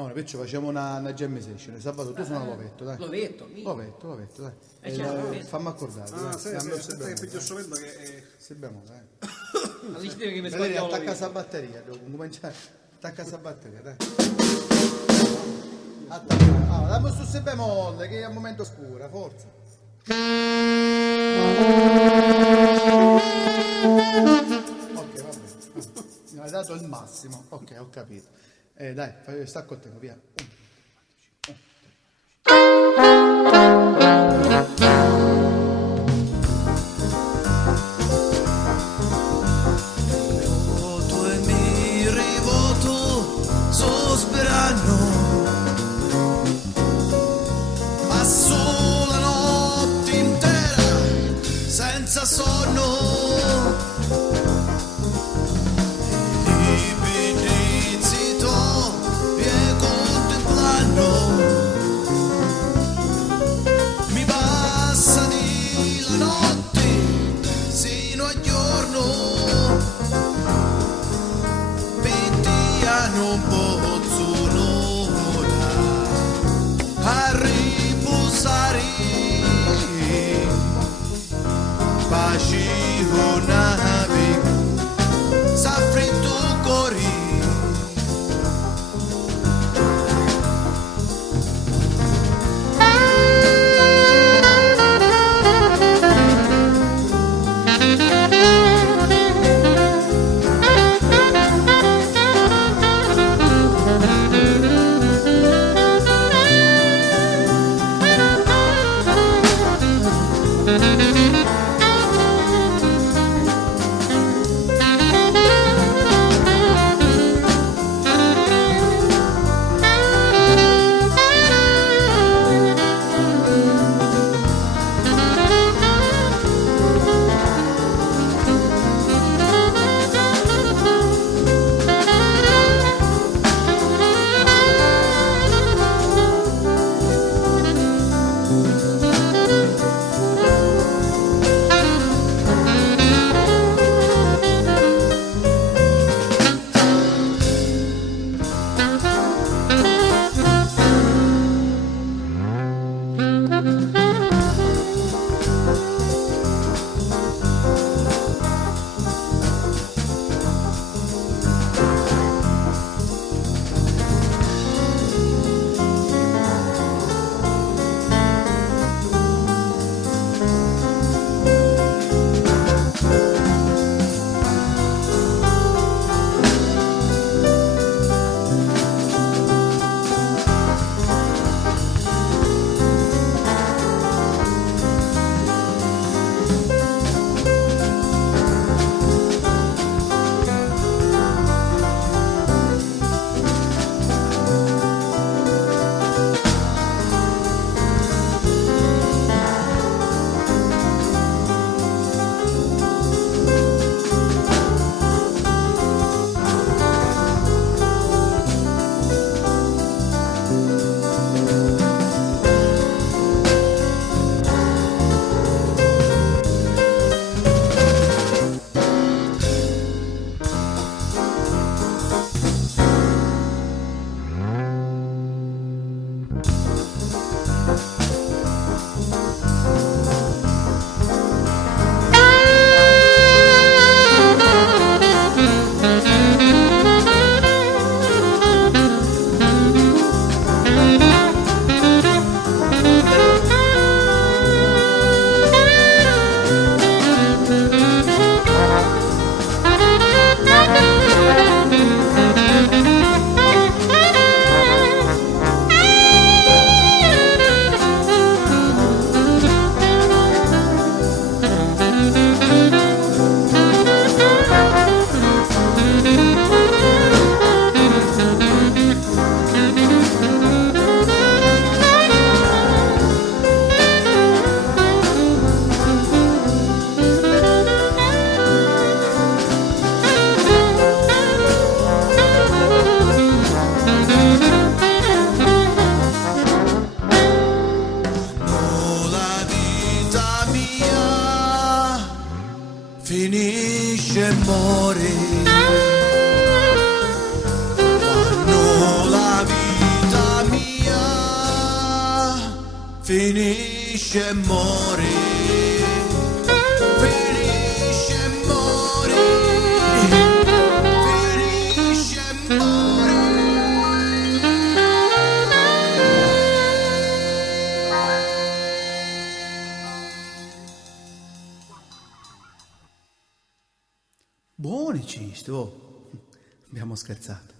Allora, perciò facciamo una jam session. Sabato tu suona l'ovetto, dai. L'ovetto, L'ovetto, dai. certo. Fammi accordare. Ah, dai. sì, Dammi sì, il perché bemolle. piglio strumento che è... Se bemolle, dai. All'istante che mi Valeria, sbaglio attacca sta batteria, devo cominciare. Attacca sta batteria, dai. Attacca. Ah, dammi su se bemolle, che è un momento scuro, forza. Ok, va bene. Mi hai dato il massimo. Ok, ho capito. Dai, sta contento, via. Voto e mi rivoto sospirando, passo la notte intera senza sonno. Mi passa di la notte sino a giorno, pettia non posso nulla a riposare, pacironavi s'affritto cori. finisce e muore quando finisce e mori, finisce e mori, finisce e mori. Buoni Cisto, oh. Abbiamo scherzato.